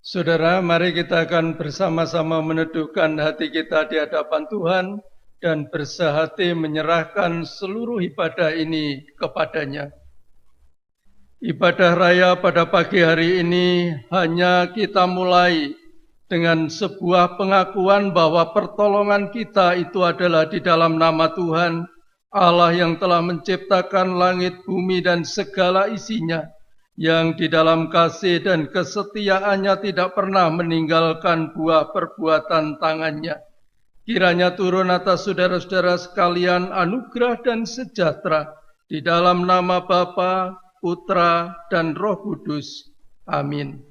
Saudara, mari kita akan bersama-sama meneduhkan hati kita di hadapan Tuhan dan bersehati menyerahkan seluruh ibadah ini kepadanya. Ibadah raya pada pagi hari ini hanya kita mulai dengan sebuah pengakuan bahwa pertolongan kita itu adalah di dalam nama Tuhan, Allah yang telah menciptakan langit, bumi, dan segala isinya, yang di dalam kasih dan kesetiaannya tidak pernah meninggalkan buah perbuatan tangannya. Kiranya turun atas saudara-saudara sekalian anugerah dan sejahtera di dalam nama Bapa, Putra, dan Roh Kudus. Amin.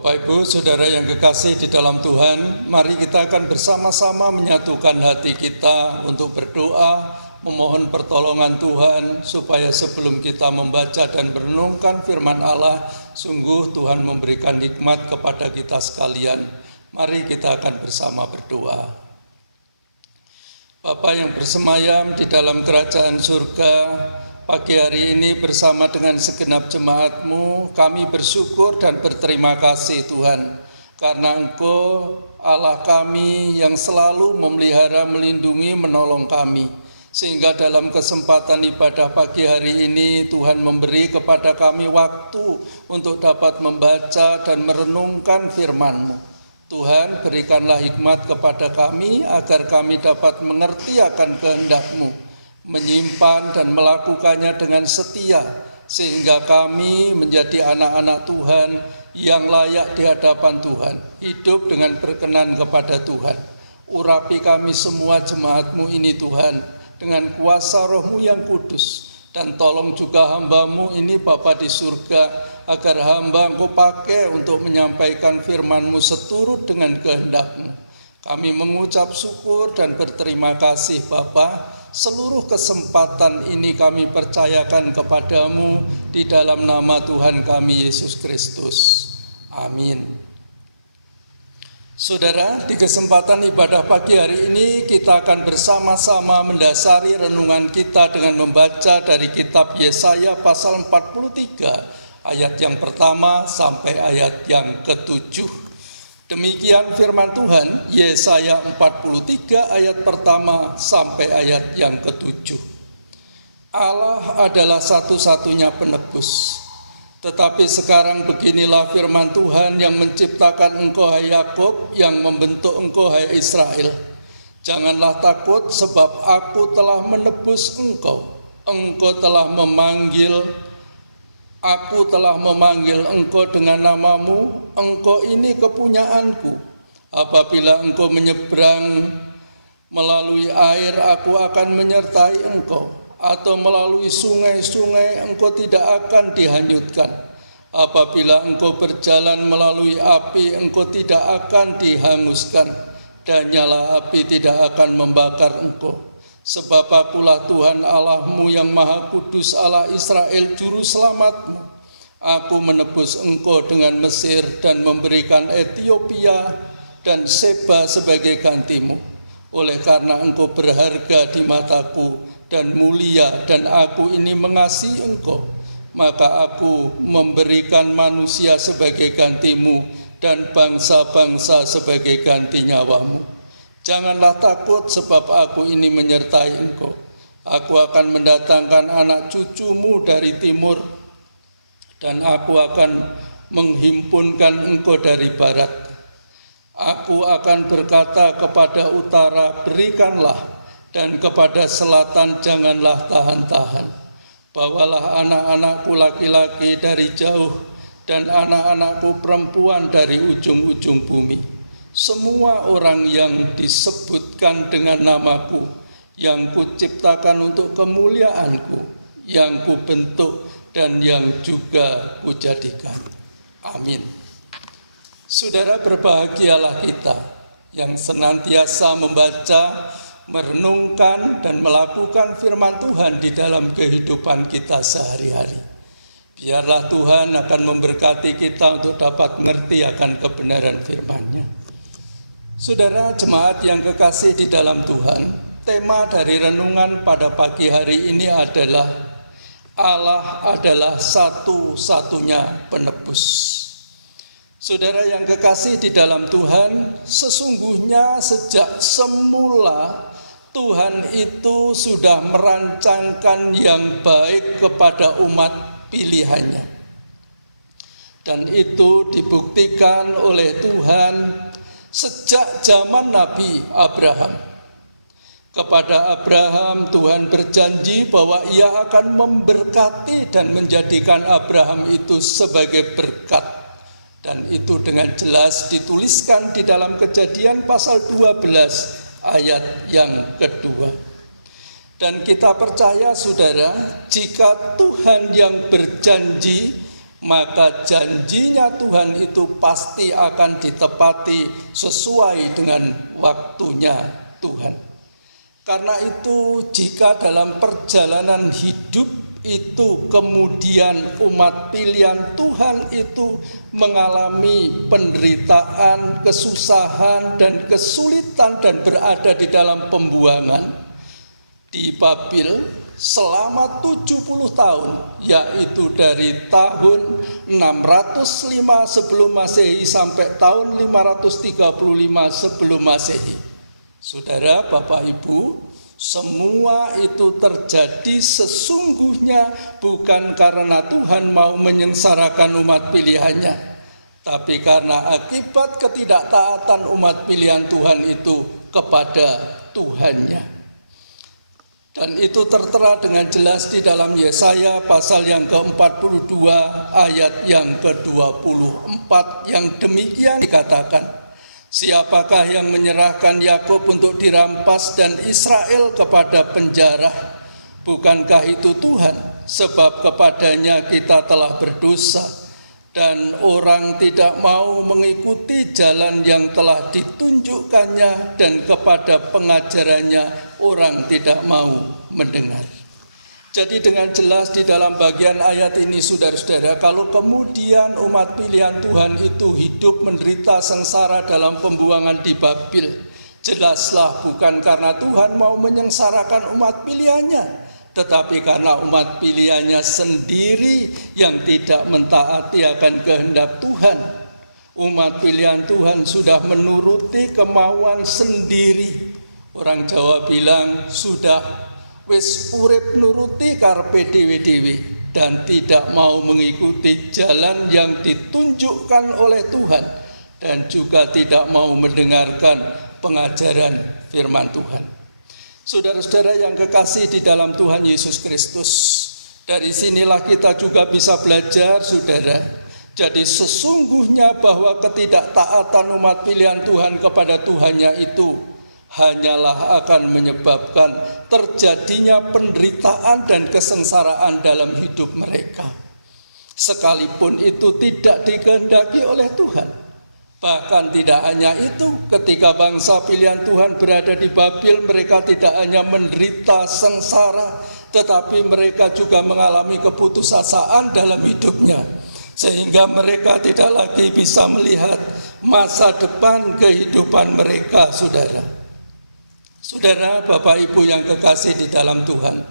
Bapak Ibu, Saudara yang kekasih di dalam Tuhan, mari kita akan bersama-sama menyatukan hati kita untuk berdoa, memohon pertolongan Tuhan, supaya sebelum kita membaca dan merenungkan firman Allah, sungguh Tuhan memberikan hikmat kepada kita sekalian. Mari kita akan bersama berdoa. Bapa yang bersemayam di dalam kerajaan surga, pagi hari ini bersama dengan segenap jemaat-Mu, kami bersyukur dan berterima kasih Tuhan, karena Engkau Allah kami yang selalu memelihara, melindungi, menolong kami. Sehingga dalam kesempatan ibadah pagi hari ini Tuhan memberi kepada kami waktu untuk dapat membaca dan merenungkan firman-Mu. Tuhan, berikanlah hikmat kepada kami agar kami dapat mengerti akan kehendak-Mu, menyimpan dan melakukannya dengan setia, sehingga kami menjadi anak-anak Tuhan yang layak di hadapan Tuhan, hidup dengan berkenan kepada Tuhan. Urapi kami semua jemaat-Mu ini Tuhan, dengan kuasa Roh-Mu yang kudus, dan tolong juga hamba-Mu ini Bapa di surga, agar hamba Engkau pakai untuk menyampaikan firman-Mu seturut dengan kehendak-Mu. Kami mengucap syukur dan berterima kasih Bapa. Seluruh kesempatan ini kami percayakan kepadamu di dalam nama Tuhan kami Yesus Kristus. Amin. Saudara, di kesempatan ibadah pagi hari ini kita akan bersama-sama mendasari renungan kita dengan membaca dari kitab Yesaya pasal 43 ayat yang pertama sampai ayat yang ke-7. Demikian firman Tuhan, Yesaya 43 ayat pertama sampai ayat yang ke-7. Allah adalah satu-satunya penebus. Tetapi sekarang beginilah firman Tuhan yang menciptakan engkau hai Yakub, yang membentuk engkau hai Israel. Janganlah takut, sebab aku telah menebus engkau. Engkau telah memanggil Aku telah memanggil engkau dengan namamu, engkau ini kepunyaanku. Apabila engkau menyeberang melalui air, aku akan menyertai engkau. Atau melalui sungai-sungai, engkau tidak akan dihanyutkan. Apabila engkau berjalan melalui api, engkau tidak akan dihanguskan. Dan nyala api tidak akan membakar engkau. Sebab akulah Tuhan Allahmu yang Maha Kudus, Allah Israel, Juru Selamatmu. Aku menebus engkau dengan Mesir dan memberikan Ethiopia dan Seba sebagai gantimu. Oleh karena engkau berharga di mataku dan mulia, dan aku ini mengasihi engkau, maka aku memberikan manusia sebagai gantimu dan bangsa-bangsa sebagai ganti nyawamu. Janganlah takut, sebab aku ini menyertai engkau. Aku akan mendatangkan anak cucumu dari timur, dan aku akan menghimpunkan engkau dari barat. Aku akan berkata kepada utara, berikanlah, dan kepada selatan, janganlah tahan-tahan. Bawalah anak-anakku laki-laki dari jauh, dan anak-anakku perempuan dari ujung-ujung bumi. Semua orang yang disebutkan dengan namaku, yang kuciptakan untuk kemuliaanku, yang kubentuk dan yang juga kujadikan. Amin. Saudara, berbahagialah kita yang senantiasa membaca, merenungkan dan melakukan firman Tuhan di dalam kehidupan kita sehari-hari. Biarlah Tuhan akan memberkati kita untuk dapat mengerti akan kebenaran firman-Nya. Saudara jemaat yang kekasih di dalam Tuhan, tema dari renungan pada pagi hari ini adalah Allah adalah satu-satunya penebus. Saudara yang kekasih di dalam Tuhan, sesungguhnya sejak semula Tuhan itu sudah merancangkan yang baik kepada umat pilihannya. Dan itu dibuktikan oleh Tuhan sejak zaman Nabi Abraham. Kepada Abraham Tuhan berjanji bahwa Ia akan memberkati dan menjadikan Abraham itu sebagai berkat. Dan itu dengan jelas dituliskan di dalam Kejadian pasal 12 ayat yang kedua. Dan kita percaya saudara, jika Tuhan yang berjanji maka janjinya Tuhan itu pasti akan ditepati sesuai dengan waktunya Tuhan. Karena itu jika dalam perjalanan hidup itu kemudian umat pilihan Tuhan itu mengalami penderitaan, kesusahan dan kesulitan dan berada di dalam pembuangan di Babil selama 70 tahun, yaitu dari tahun 605 sebelum Masehi sampai tahun 535 sebelum Masehi. Saudara, Bapak, Ibu, semua itu terjadi sesungguhnya bukan karena Tuhan mau menyengsarakan umat pilihannya, tapi karena akibat ketidaktaatan umat pilihan Tuhan itu kepada Tuhannya. Dan itu tertera dengan jelas di dalam Yesaya pasal yang ke-42 ayat yang ke-24 yang demikian dikatakan, siapakah yang menyerahkan Yakub untuk dirampas dan Israel kepada penjara? Bukankah itu Tuhan? Sebab kepadanya kita telah berdosa, dan orang tidak mau mengikuti jalan yang telah ditunjukkannya, dan kepada pengajarannya orang tidak mau mendengar. Jadi dengan jelas di dalam bagian ayat ini, saudara-saudara, kalau kemudian umat pilihan Tuhan itu hidup menderita sengsara dalam pembuangan di Babil, jelaslah bukan karena Tuhan mau menyengsarakan umat pilihannya, tetapi karena umat pilihannya sendiri yang tidak mentaati akan kehendak Tuhan. Umat pilihan Tuhan sudah menuruti kemauan sendiri. Orang Jawa bilang sudah wis urip nuruti karpe dewe-dewe dan tidak mau mengikuti jalan yang ditunjukkan oleh Tuhan, dan juga tidak mau mendengarkan pengajaran firman Tuhan. Saudara-saudara yang kekasih di dalam Tuhan Yesus Kristus, dari sinilah kita juga bisa belajar, saudara. Jadi sesungguhnya bahwa ketidaktaatan umat pilihan Tuhan kepada Tuhannya itu hanyalah akan menyebabkan terjadinya penderitaan dan kesengsaraan dalam hidup mereka, sekalipun itu tidak dikehendaki oleh Tuhan. Bahkan tidak hanya itu, ketika bangsa pilihan Tuhan berada di Babil, mereka tidak hanya menderita sengsara, tetapi mereka juga mengalami keputusasaan dalam hidupnya, sehingga mereka tidak lagi bisa melihat masa depan kehidupan mereka, saudara. Saudara, Bapak, Ibu yang kekasih di dalam Tuhan,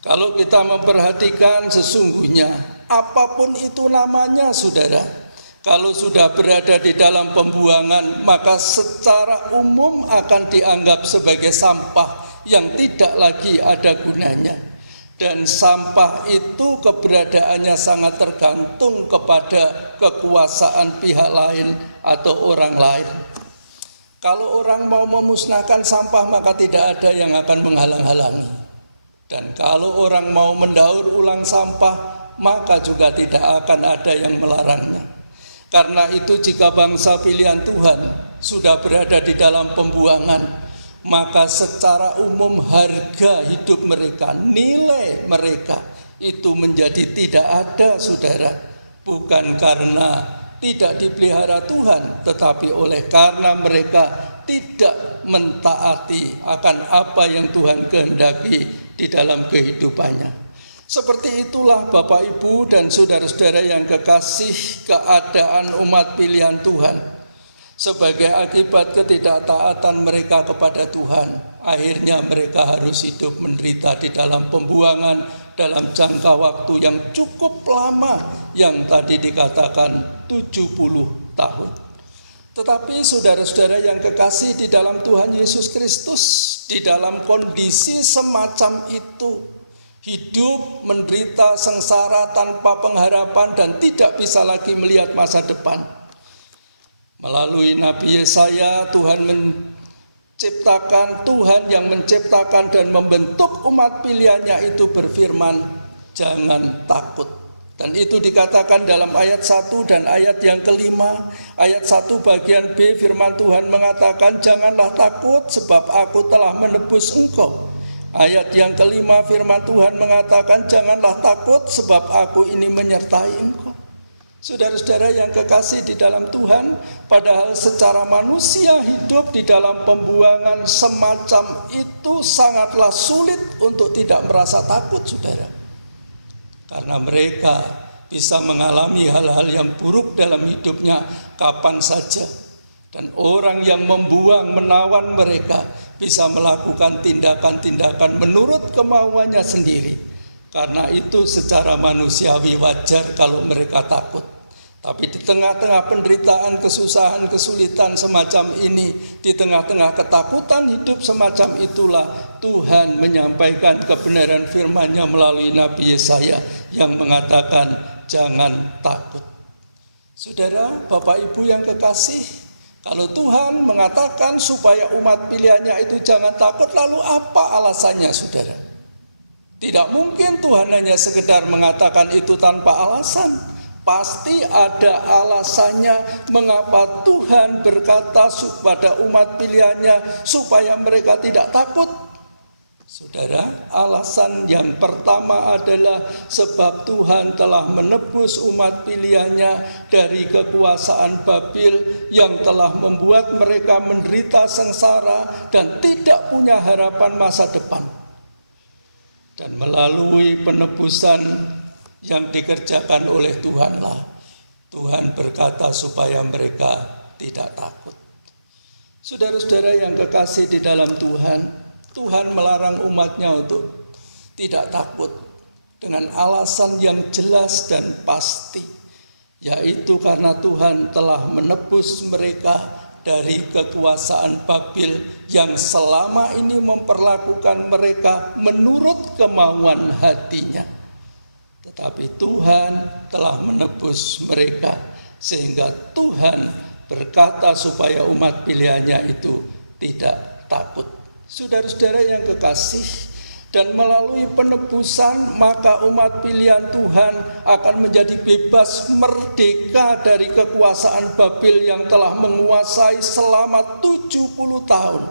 kalau kita memperhatikan sesungguhnya apapun itu namanya, saudara, kalau sudah berada di dalam pembuangan, maka secara umum akan dianggap sebagai sampah yang tidak lagi ada gunanya. Dan sampah itu keberadaannya sangat tergantung kepada kekuasaan pihak lain atau orang lain. Kalau orang mau memusnahkan sampah, maka tidak ada yang akan menghalang-halangi. Dan kalau orang mau mendaur ulang sampah, maka juga tidak akan ada yang melarangnya. Karena itu jika bangsa pilihan Tuhan sudah berada di dalam pembuangan, maka secara umum harga hidup mereka, nilai mereka itu menjadi tidak ada, saudara. Bukan karena tidak dipelihara Tuhan, tetapi oleh karena mereka tidak mentaati akan apa yang Tuhan kehendaki di dalam kehidupannya. Seperti itulah Bapak, Ibu, dan saudara-saudara yang kekasih, keadaan umat pilihan Tuhan. Sebagai akibat ketidaktaatan mereka kepada Tuhan, akhirnya mereka harus hidup menderita di dalam pembuangan dalam jangka waktu yang cukup lama, yang tadi dikatakan 70 tahun. Tetapi saudara-saudara yang kekasih di dalam Tuhan Yesus Kristus, di dalam kondisi semacam itu, hidup menderita sengsara tanpa pengharapan dan tidak bisa lagi melihat masa depan. Melalui Nabi Yesaya, Tuhan yang menciptakan dan membentuk umat pilihannya itu berfirman, jangan takut. Dan itu dikatakan dalam ayat 1 dan ayat yang kelima. Ayat 1 bagian B, firman Tuhan mengatakan, janganlah takut sebab aku telah menebus engkau. Ayat yang kelima, firman Tuhan mengatakan, janganlah takut sebab aku ini menyertai engkau. Saudara-saudara yang kekasih di dalam Tuhan, padahal secara manusia hidup di dalam pembuangan semacam itu sangatlah sulit untuk tidak merasa takut, saudara. Karena mereka bisa mengalami hal-hal yang buruk dalam hidupnya kapan saja. Dan orang yang membuang, menawan mereka bisa melakukan tindakan-tindakan menurut kemauannya sendiri. Karena itu secara manusiawi wajar kalau mereka takut. Tapi di tengah-tengah penderitaan, kesusahan, kesulitan semacam ini, di tengah-tengah ketakutan hidup semacam itulah Tuhan menyampaikan kebenaran firman-Nya melalui Nabi Yesaya yang mengatakan, jangan takut. Saudara, Bapak Ibu yang kekasih, kalau Tuhan mengatakan supaya umat pilihannya itu jangan takut, lalu apa alasannya, saudara? Tidak mungkin Tuhan hanya sekedar mengatakan itu tanpa alasan. Pasti ada alasannya mengapa Tuhan berkata kepada umat pilihannya supaya mereka tidak takut. Saudara, alasan yang pertama adalah sebab Tuhan telah menebus umat pilihannya dari kekuasaan Babil yang telah membuat mereka menderita sengsara dan tidak punya harapan masa depan. Dan melalui penebusan yang dikerjakan oleh Tuhanlah, Tuhan berkata supaya mereka tidak takut. Saudara-saudara yang kekasih di dalam Tuhan, Tuhan melarang umatnya untuk tidak takut dengan alasan yang jelas dan pasti, yaitu karena Tuhan telah menebus mereka dari kekuasaan Babil yang selama ini memperlakukan mereka menurut kemauan hatinya. Tetapi Tuhan telah menebus mereka sehingga Tuhan berkata supaya umat pilihannya itu tidak takut. Saudara-saudara yang kekasih, dan melalui penebusan maka umat pilihan Tuhan akan menjadi bebas merdeka dari kekuasaan Babil yang telah menguasai selama 70 tahun.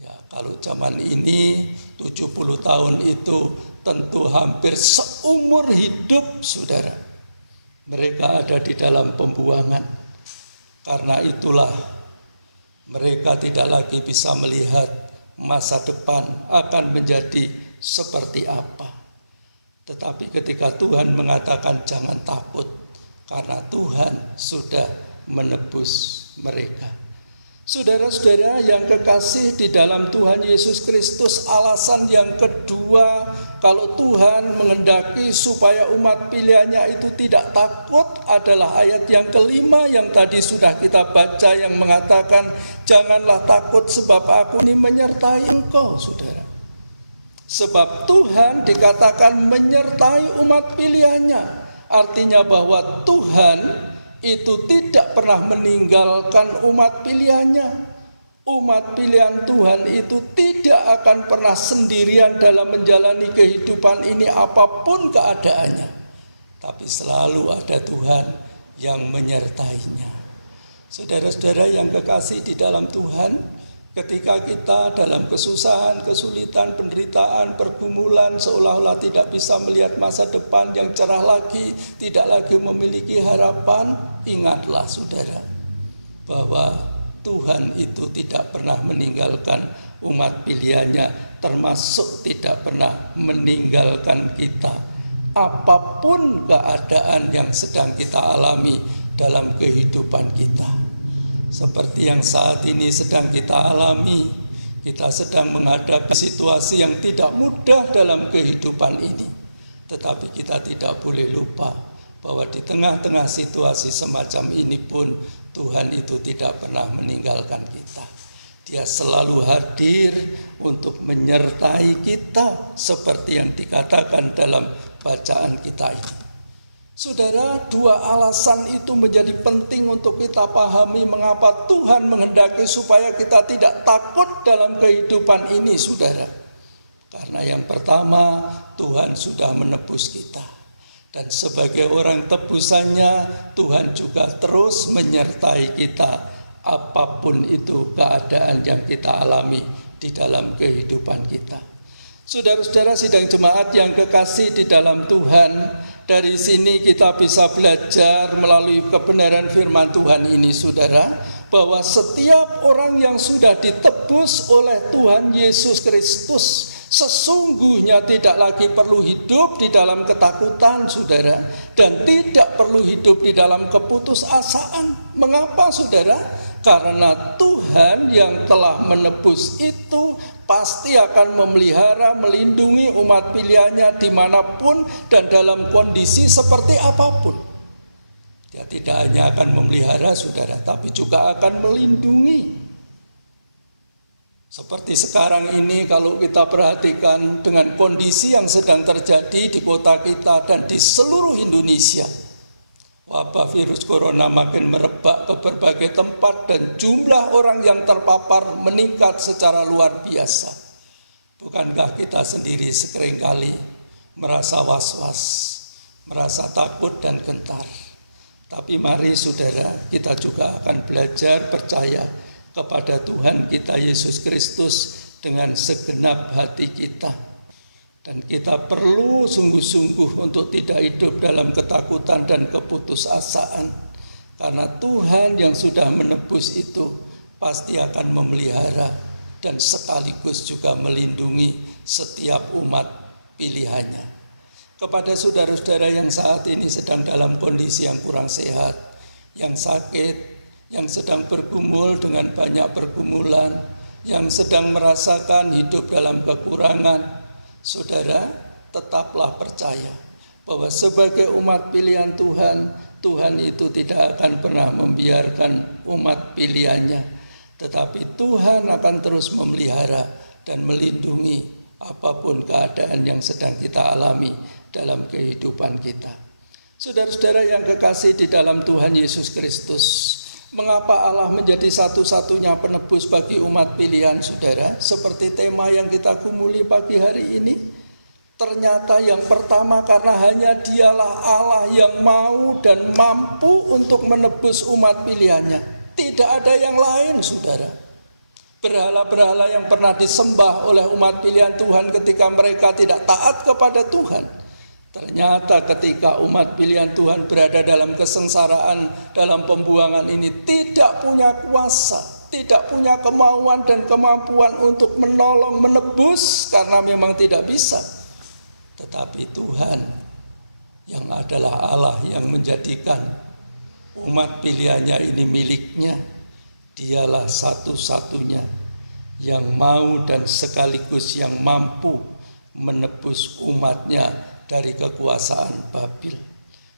Ya, kalau zaman ini 70 tahun itu tentu hampir seumur hidup, saudara. Mereka ada di dalam pembuangan. Karena itulah mereka tidak lagi bisa melihat masa depan akan menjadi seperti apa. Tetapi ketika Tuhan mengatakan jangan takut, karena Tuhan sudah menebus mereka. Saudara-saudara yang kekasih di dalam Tuhan Yesus Kristus, alasan yang kedua kalau Tuhan menghendaki supaya umat pilihannya itu tidak takut adalah ayat yang kelima yang tadi sudah kita baca, yang mengatakan janganlah takut sebab aku ini menyertai engkau, saudara. Sebab Tuhan dikatakan menyertai umat pilihannya, artinya bahwa Tuhan itu tidak pernah meninggalkan umat pilihannya. Umat pilihan Tuhan itu tidak akan pernah sendirian dalam menjalani kehidupan ini apapun keadaannya. Tapi selalu ada Tuhan yang menyertainya. Saudara-saudara yang kekasih di dalam Tuhan, ketika kita dalam kesusahan, kesulitan, penderitaan, pergumulan, seolah-olah tidak bisa melihat masa depan yang cerah lagi, tidak lagi memiliki harapan, ingatlah saudara, bahwa Tuhan itu tidak pernah meninggalkan umat pilihannya, termasuk tidak pernah meninggalkan kita. Apapun keadaan yang sedang kita alami dalam kehidupan kita. Seperti yang saat ini sedang kita alami, kita sedang menghadapi situasi yang tidak mudah dalam kehidupan ini. Tetapi kita tidak boleh lupa bahwa di tengah-tengah situasi semacam ini pun Tuhan itu tidak pernah meninggalkan kita. Dia selalu hadir untuk menyertai kita seperti yang dikatakan dalam bacaan kita ini. Saudara, dua alasan itu menjadi penting untuk kita pahami mengapa Tuhan menghendaki supaya kita tidak takut dalam kehidupan ini, saudara. Karena yang pertama, Tuhan sudah menebus kita. Dan sebagai orang tebusannya, Tuhan juga terus menyertai kita apapun itu keadaan yang kita alami di dalam kehidupan kita. Saudara-saudara sidang jemaat yang kekasih di dalam Tuhan, Dari sini kita bisa belajar melalui kebenaran firman Tuhan ini, saudara, bahwa setiap orang yang sudah ditebus oleh Tuhan Yesus Kristus sesungguhnya tidak lagi perlu hidup di dalam ketakutan, saudara, dan tidak perlu hidup di dalam keputusasaan. Mengapa, saudara? Karena Tuhan yang telah menebus itu pasti akan memelihara, melindungi umat pilihannya dimanapun dan dalam kondisi seperti apapun. Dia tidak hanya akan memelihara, saudara, tapi juga akan melindungi. Seperti sekarang ini kalau kita perhatikan dengan kondisi yang sedang terjadi di kota kita dan di seluruh Indonesia, wabah virus corona makin merebak ke berbagai tempat dan jumlah orang yang terpapar meningkat secara luar biasa. Bukankah kita sendiri seringkali merasa was-was, merasa takut dan gentar? Tapi mari, saudara, kita juga akan belajar percaya kepada Tuhan kita Yesus Kristus dengan segenap hati kita. Dan kita perlu sungguh-sungguh untuk tidak hidup dalam ketakutan dan keputusasaan. Karena Tuhan yang sudah menebus itu pasti akan memelihara dan sekaligus juga melindungi setiap umat pilihannya. Kepada saudara-saudara yang saat ini sedang dalam kondisi yang kurang sehat, yang sakit, yang sedang bergumul dengan banyak pergumulan, yang sedang merasakan hidup dalam kekurangan, saudara, tetaplah percaya bahwa sebagai umat pilihan Tuhan, Tuhan itu tidak akan pernah membiarkan umat pilihannya, tetapi Tuhan akan terus memelihara dan melindungi apapun keadaan yang sedang kita alami dalam kehidupan kita. Saudara-saudara yang kekasih di dalam Tuhan Yesus Kristus, mengapa Allah menjadi satu-satunya penebus bagi umat pilihan, saudara? Seperti tema yang kita gumuli pagi hari ini, ternyata yang pertama karena hanya Dialah Allah yang mau dan mampu untuk menebus umat pilihannya. Tidak ada yang lain, saudara. Berhala-berhala yang pernah disembah oleh umat pilihan Tuhan ketika mereka tidak taat kepada Tuhan, ternyata ketika umat pilihan Tuhan berada dalam kesengsaraan, dalam pembuangan ini, tidak punya kuasa, tidak punya kemauan dan kemampuan untuk menolong, menebus, karena memang tidak bisa. Tetapi Tuhan yang adalah Allah yang menjadikan umat pilihannya ini miliknya, Dialah satu-satunya yang mau dan sekaligus yang mampu menebus umatnya dari kekuasaan Babil.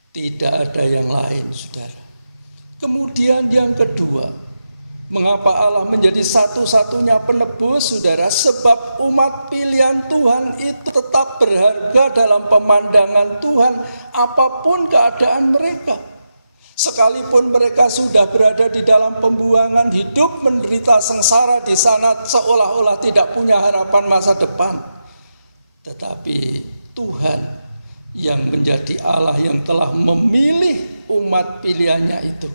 Tidak ada yang lain, saudara. Kemudian yang kedua, mengapa Allah menjadi satu-satunya penebus, saudara? Sebab umat pilihan Tuhan itu tetap berharga dalam pemandangan Tuhan apapun keadaan mereka. Sekalipun mereka sudah berada di dalam pembuangan, hidup menderita sengsara di sana seolah-olah tidak punya harapan masa depan. Tetapi Tuhan yang menjadi Allah yang telah memilih umat pilihannya itu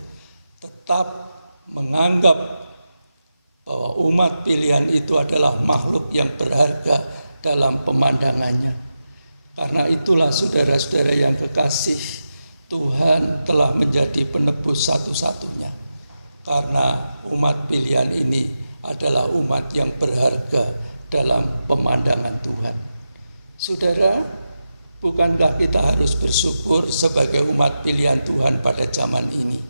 tetap menganggap bahwa umat pilihan itu adalah makhluk yang berharga dalam pemandangannya. Karena itulah saudara-saudara yang kekasih, Tuhan telah menjadi penebus satu-satunya. Karena umat pilihan ini adalah umat yang berharga dalam pemandangan Tuhan. Saudara, bukankah kita harus bersyukur sebagai umat pilihan Tuhan pada zaman ini?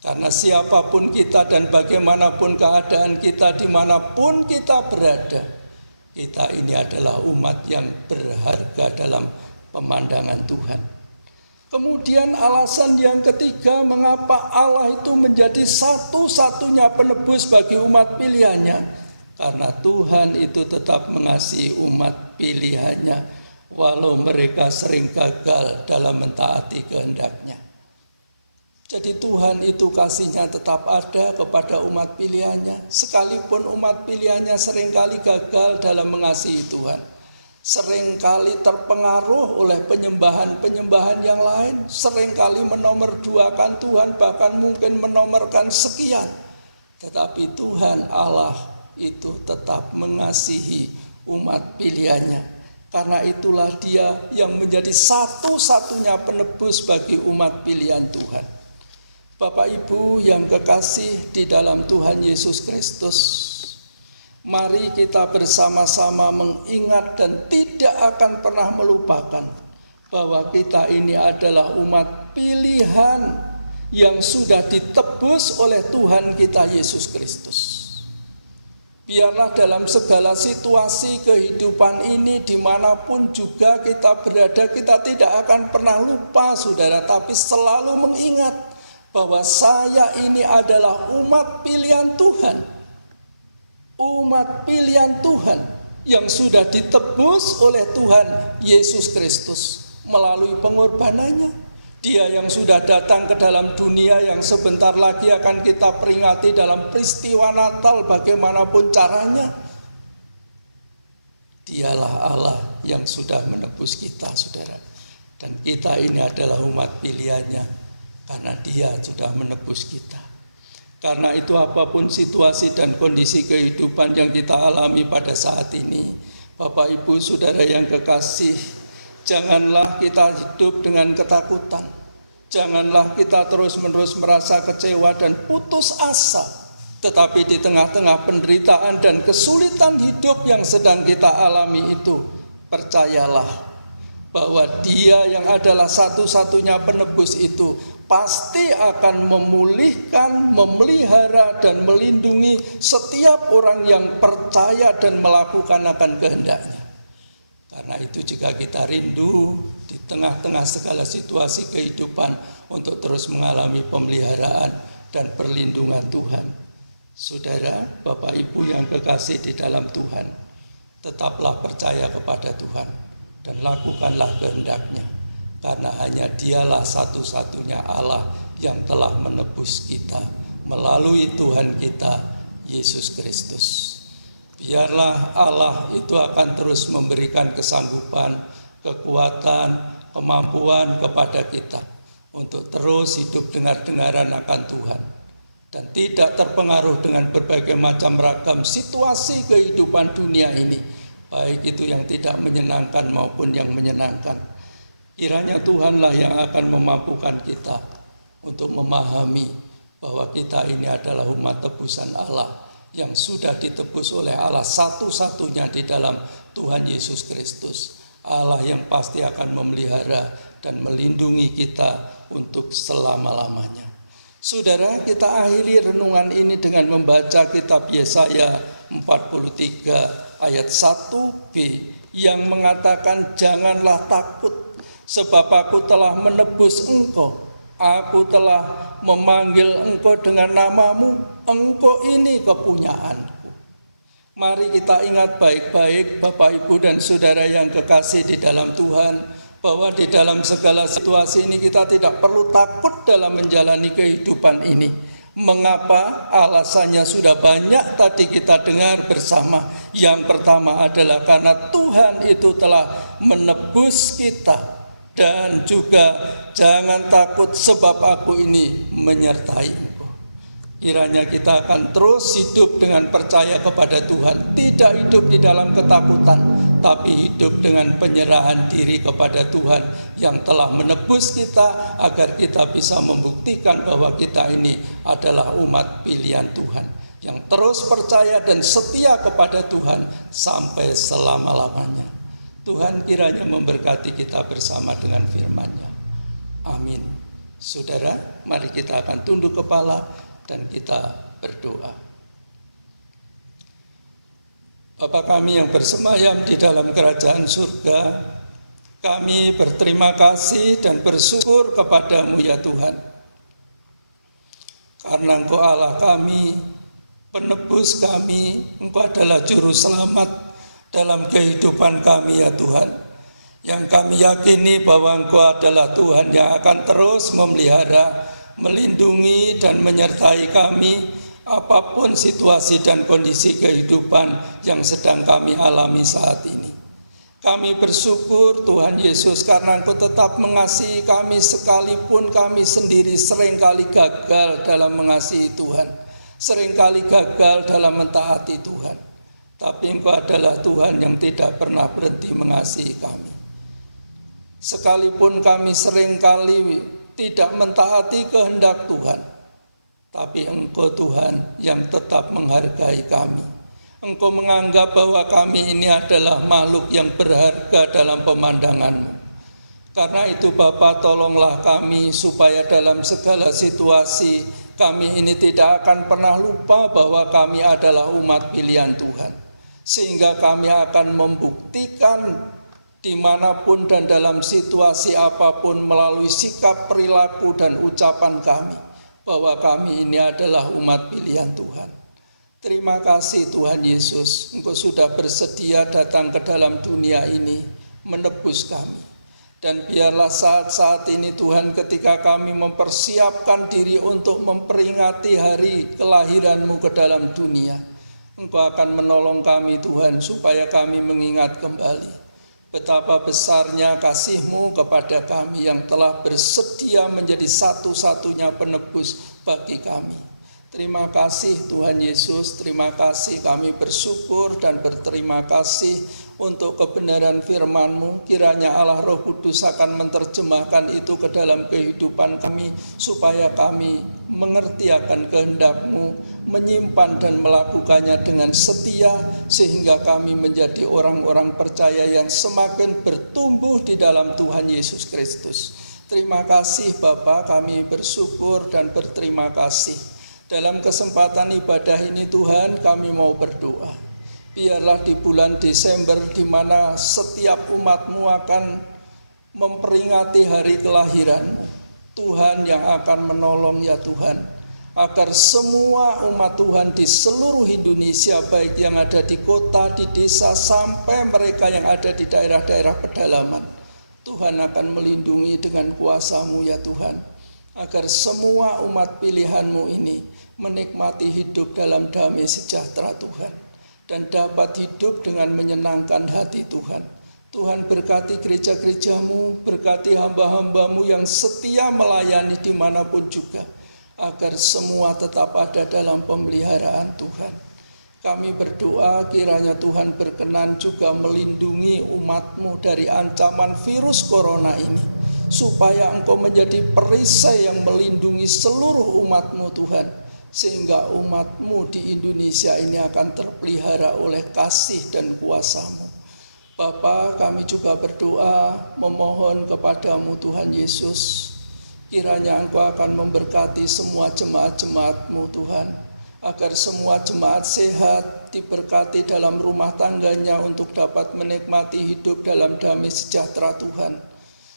Karena siapapun kita dan bagaimanapun keadaan kita, dimanapun kita berada, kita ini adalah umat yang berharga dalam pemandangan Tuhan. Kemudian alasan yang ketiga, mengapa Allah itu menjadi satu-satunya penebus bagi umat pilihannya? Karena Tuhan itu tetap mengasihi umat pilihannya, walau mereka sering gagal dalam mentaati kehendaknya. Jadi Tuhan itu kasihnya tetap ada kepada umat pilihannya, sekalipun umat pilihannya seringkali gagal dalam mengasihi Tuhan, seringkali terpengaruh oleh penyembahan-penyembahan yang lain, seringkali menomorduakan Tuhan, bahkan mungkin menomorkan sekian. Tetapi Tuhan Allah itu tetap mengasihi umat pilihannya, Karena itulah Dia yang menjadi satu-satunya penebus bagi umat pilihan Tuhan. Bapak Ibu yang kekasih di dalam Tuhan Yesus Kristus, mari kita bersama-sama mengingat dan tidak akan pernah melupakan bahwa kita ini adalah umat pilihan yang sudah ditebus oleh Tuhan kita Yesus Kristus. Biarlah dalam segala situasi kehidupan ini dimanapun juga kita berada, kita tidak akan pernah lupa saudara, tapi selalu mengingat bahwa saya ini adalah umat pilihan Tuhan. Umat pilihan Tuhan yang sudah ditebus oleh Tuhan Yesus Kristus melalui pengorbanannya. Dia yang sudah datang ke dalam dunia yang sebentar lagi akan kita peringati dalam peristiwa Natal bagaimanapun caranya. Dialah Allah yang sudah menebus kita, saudara. Dan kita ini adalah umat pilihannya karena Dia sudah menebus kita. Karena itu apapun situasi dan kondisi kehidupan yang kita alami pada saat ini, Bapak Ibu Saudara yang kekasih, janganlah kita hidup dengan ketakutan. Janganlah kita terus-menerus merasa kecewa dan putus asa. Tetapi di tengah-tengah penderitaan dan kesulitan hidup yang sedang kita alami itu, percayalah bahwa Dia yang adalah satu-satunya penebus itu pasti akan memulihkan, memelihara, dan melindungi setiap orang yang percaya dan melakukan akan kehendaknya. Karena itu jika kita rindu di tengah-tengah segala situasi kehidupan untuk terus mengalami pemeliharaan dan perlindungan Tuhan. Saudara, Bapak Ibu yang kekasih di dalam Tuhan, tetaplah percaya kepada Tuhan dan lakukanlah kehendak-Nya. Karena hanya Dialah satu-satunya Allah yang telah menebus kita melalui Tuhan kita, Yesus Kristus. Biarlah Allah itu akan terus memberikan kesanggupan, kekuatan, kemampuan kepada kita untuk terus hidup dengar-dengaran akan Tuhan dan tidak terpengaruh dengan berbagai macam ragam situasi kehidupan dunia ini, baik itu yang tidak menyenangkan maupun yang menyenangkan. Kiranya Tuhanlah yang akan memampukan kita untuk memahami bahwa kita ini adalah umat tebusan Allah yang sudah ditebus oleh Allah satu-satunya di dalam Tuhan Yesus Kristus. Allah yang pasti akan memelihara dan melindungi kita untuk selama-lamanya. Saudara, kita akhiri renungan ini dengan membaca kitab Yesaya 43 ayat 1b yang mengatakan, janganlah takut sebab aku telah menebus engkau. Aku telah memanggil engkau dengan namamu, engkau ini kepunyaanku. Mari kita ingat baik-baik Bapak Ibu dan Saudara yang kekasih di dalam Tuhan, bahwa di dalam segala situasi ini kita tidak perlu takut dalam menjalani kehidupan ini. Mengapa? Alasannya sudah banyak tadi kita dengar bersama. Yang pertama adalah karena Tuhan itu telah menebus kita. Dan juga jangan takut sebab aku ini menyertai engkau. Kiranya kita akan terus hidup dengan percaya kepada Tuhan. Tidak hidup di dalam ketakutan, tapi hidup dengan penyerahan diri kepada Tuhan yang telah menebus kita, agar kita bisa membuktikan bahwa kita ini adalah umat pilihan Tuhan yang terus percaya dan setia kepada Tuhan sampai selama-lamanya. Tuhan kiranya memberkati kita bersama dengan firman-Nya. Amin. Saudara, mari kita akan tunduk kepala dan kita berdoa. Bapa kami yang bersemayam di dalam kerajaan surga, kami berterima kasih dan bersyukur kepada-Mu ya Tuhan. Karena Engkau Allah kami, penebus kami, Engkau adalah juru selamat dalam kehidupan kami ya Tuhan, yang kami yakini bahwa Engkau adalah Tuhan yang akan terus memelihara, melindungi dan menyertai kami apapun situasi dan kondisi kehidupan yang sedang kami alami saat ini. Kami bersyukur Tuhan Yesus karena Engkau tetap mengasihi kami sekalipun kami sendiri seringkali gagal dalam mengasihi Tuhan, seringkali gagal dalam mentaati Tuhan. Tapi Engkau adalah Tuhan yang tidak pernah berhenti mengasihi kami. Sekalipun kami seringkali tidak mentaati kehendak Tuhan, tapi Engkau Tuhan yang tetap menghargai kami. Engkau menganggap bahwa kami ini adalah makhluk yang berharga dalam pemandangan-Mu. Karena itu Bapa, tolonglah kami supaya dalam segala situasi kami ini tidak akan pernah lupa bahwa kami adalah umat pilihan Tuhan. Sehingga kami akan membuktikan dimanapun dan dalam situasi apapun melalui sikap, perilaku, dan ucapan kami bahwa kami ini adalah umat pilihan Tuhan. Terima kasih Tuhan Yesus, Engkau sudah bersedia datang ke dalam dunia ini menebus kami. Dan biarlah saat-saat ini Tuhan, ketika kami mempersiapkan diri untuk memperingati hari kelahiran-Mu ke dalam dunia, Engkau akan menolong kami Tuhan, supaya kami mengingat kembali betapa besarnya kasih-Mu kepada kami yang telah bersedia menjadi satu-satunya penebus bagi kami. Terima kasih Tuhan Yesus, terima kasih, kami bersyukur dan berterima kasih untuk kebenaran firman-Mu. Kiranya Allah Roh Kudus akan menerjemahkan itu ke dalam kehidupan kami, supaya kami mengerti akan kehendak-Mu, menyimpan dan melakukannya dengan setia, sehingga kami menjadi orang-orang percaya yang semakin bertumbuh di dalam Tuhan Yesus Kristus. Terima kasih Bapa, kami bersyukur dan berterima kasih. Dalam kesempatan ibadah ini Tuhan, kami mau berdoa. Biarlah di bulan Desember, di mana setiap umat-Mu akan memperingati hari kelahiran-Mu, Tuhan yang akan menolong ya Tuhan, agar semua umat Tuhan di seluruh Indonesia, baik yang ada di kota, di desa, sampai mereka yang ada di daerah-daerah pedalaman, Tuhan akan melindungi dengan kuasa-Mu ya Tuhan, agar semua umat pilihan-Mu ini menikmati hidup dalam damai sejahtera Tuhan, dan dapat hidup dengan menyenangkan hati Tuhan. Tuhan berkati gereja-gereja-Mu, berkati hamba-hamba-Mu yang setia melayani dimanapun juga, agar semua tetap ada dalam pemeliharaan Tuhan. Kami berdoa kiranya Tuhan berkenan juga melindungi umat-Mu dari ancaman virus corona ini, supaya Engkau menjadi perisai yang melindungi seluruh umat-Mu Tuhan, sehingga umat-Mu di Indonesia ini akan terpelihara oleh kasih dan kuasa-Mu. Bapa, kami juga berdoa memohon kepada-Mu Tuhan Yesus, kiranya Engkau akan memberkati semua jemaat-jemaat-Mu Tuhan, agar semua jemaat sehat, diberkati dalam rumah tangganya untuk dapat menikmati hidup dalam damai sejahtera Tuhan.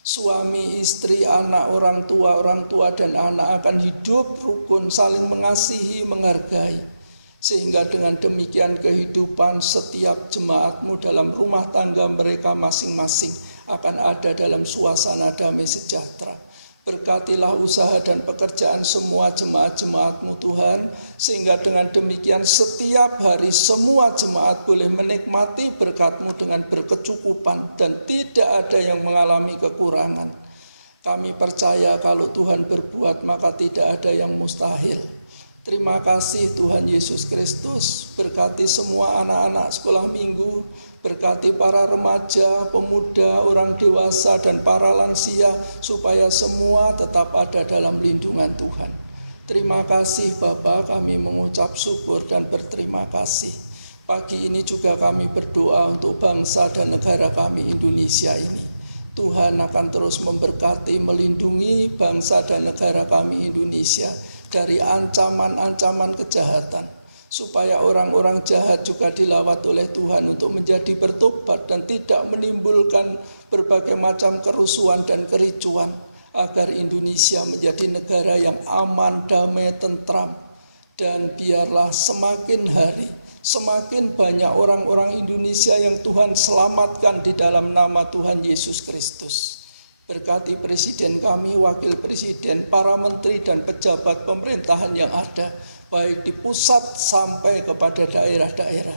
Suami, istri, anak, orang tua dan anak akan hidup rukun, saling mengasihi, menghargai. Sehingga dengan demikian kehidupan setiap jemaat-Mu dalam rumah tangga mereka masing-masing akan ada dalam suasana damai sejahtera. Berkatilah usaha dan pekerjaan semua jemaat-jemaat-Mu Tuhan, sehingga dengan demikian setiap hari semua jemaat boleh menikmati berkat-Mu dengan berkecukupan dan tidak ada yang mengalami kekurangan. Kami percaya kalau Tuhan berbuat maka tidak ada yang mustahil. Terima kasih Tuhan Yesus Kristus, berkati semua anak-anak sekolah minggu, berkati para remaja, pemuda, orang dewasa, dan para lansia, supaya semua tetap ada dalam lindungan Tuhan. Terima kasih Bapa, kami mengucap syukur dan berterima kasih. Pagi ini juga kami berdoa untuk bangsa dan negara kami Indonesia ini. Tuhan akan terus memberkati, melindungi bangsa dan negara kami Indonesia dari ancaman-ancaman kejahatan, supaya orang-orang jahat juga dilawat oleh Tuhan untuk menjadi bertobat dan tidak menimbulkan berbagai macam kerusuhan dan kericuan, agar Indonesia menjadi negara yang aman, damai, tentram. Dan biarlah semakin hari semakin banyak orang-orang Indonesia yang Tuhan selamatkan di dalam nama Tuhan Yesus Kristus. Berkati presiden kami, wakil presiden, para menteri dan pejabat pemerintahan yang ada, baik di pusat sampai kepada daerah-daerah.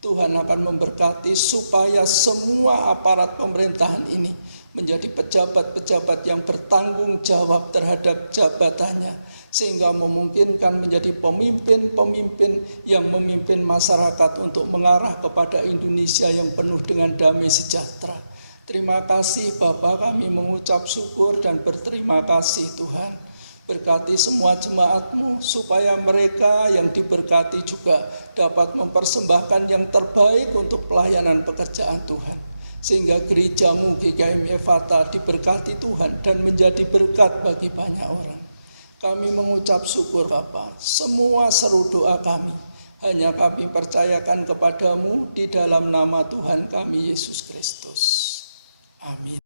Tuhan akan memberkati supaya semua aparat pemerintahan ini menjadi pejabat-pejabat yang bertanggung jawab terhadap jabatannya, sehingga memungkinkan menjadi pemimpin-pemimpin yang memimpin masyarakat untuk mengarah kepada Indonesia yang penuh dengan damai sejahtera. Terima kasih Bapa, kami mengucap syukur dan berterima kasih Tuhan. Berkati semua jemaat-Mu supaya mereka yang diberkati juga dapat mempersembahkan yang terbaik untuk pelayanan pekerjaan Tuhan. Sehingga gereja-Mu GKM Efata diberkati Tuhan dan menjadi berkat bagi banyak orang. Kami mengucap syukur Bapa, semua seru doa kami hanya kami percayakan kepadamu di dalam nama Tuhan kami Yesus Kristus. Amin.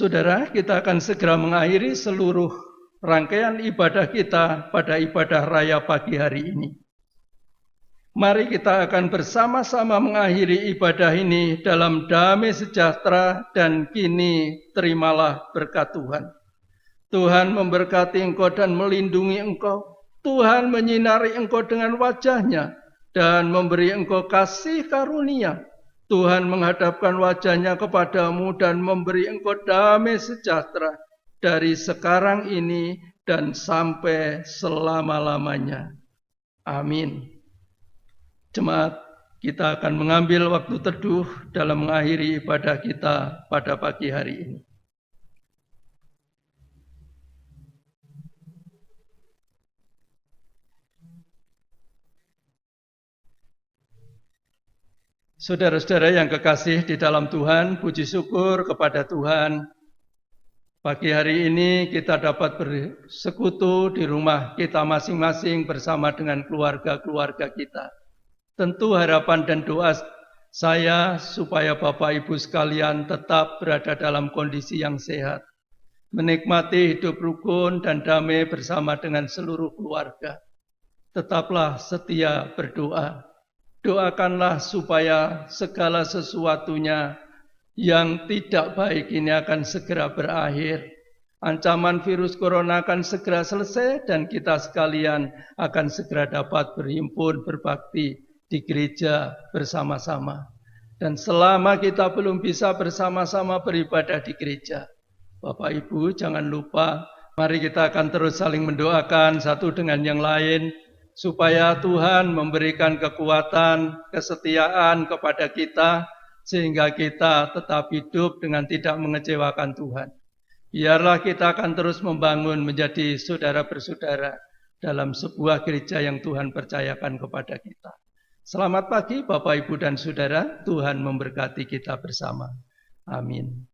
Saudara, kita akan segera mengakhiri seluruh rangkaian ibadah kita pada ibadah raya pagi hari ini. Mari kita akan bersama-sama mengakhiri ibadah ini dalam damai sejahtera dan kini terimalah berkat Tuhan. Tuhan memberkati engkau dan melindungi engkau. Tuhan menyinari engkau dengan wajah-Nya dan memberi engkau kasih karunia. Tuhan menghadapkan wajah-Nya kepadamu dan memberi engkau damai sejahtera dari sekarang ini dan sampai selama-lamanya. Amin. Jemaat, kita akan mengambil waktu teduh dalam mengakhiri ibadah kita pada pagi hari ini. Saudara-saudara yang kekasih di dalam Tuhan, puji syukur kepada Tuhan. Pagi hari ini kita dapat bersekutu di rumah kita masing-masing bersama dengan keluarga-keluarga kita. Tentu harapan dan doa saya supaya Bapak Ibu sekalian tetap berada dalam kondisi yang sehat, menikmati hidup rukun dan damai bersama dengan seluruh keluarga. Tetaplah setia berdoa. Doakanlah supaya segala sesuatunya yang tidak baik ini akan segera berakhir. Ancaman virus corona akan segera selesai dan kita sekalian akan segera dapat berhimpun berbakti di gereja bersama-sama. Dan selama kita belum bisa bersama-sama beribadah di gereja, Bapak Ibu jangan lupa, mari kita akan terus saling mendoakan satu dengan yang lain, supaya Tuhan memberikan kekuatan, kesetiaan kepada kita, sehingga kita tetap hidup dengan tidak mengecewakan Tuhan. Biarlah kita akan terus membangun menjadi saudara bersaudara dalam sebuah gereja yang Tuhan percayakan kepada kita. Selamat pagi Bapak Ibu dan Saudara, Tuhan memberkati kita bersama. Amin.